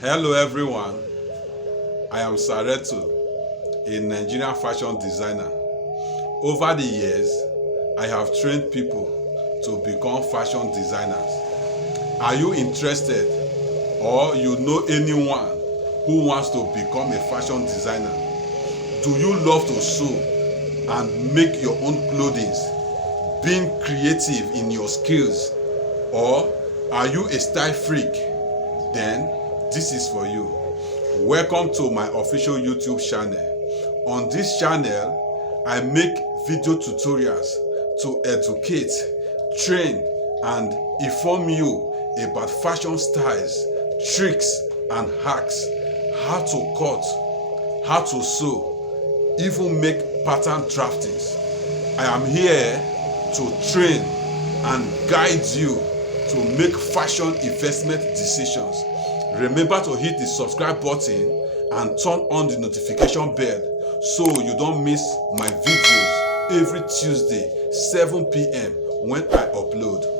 Hello everyone, I am Sareto, a Nigerian fashion designer. Over the years, I have trained people to become fashion designers. Are you interested or you know anyone who wants to become a fashion designer? Do you love to sew and make your own clothing, being creative in your skills? Or are you a style freak? Then this is for you. Welcome to my official YouTube channel. On this channel, I make video tutorials to educate, train, and inform you about fashion styles, tricks, and hacks, how to cut, how to sew, even make pattern draftings. I am here to train and guide you to make fashion investment decisions. Remember to hit the subscribe button and turn on the notification bell so you don't miss my videos every Tuesday 7 p.m. when I upload.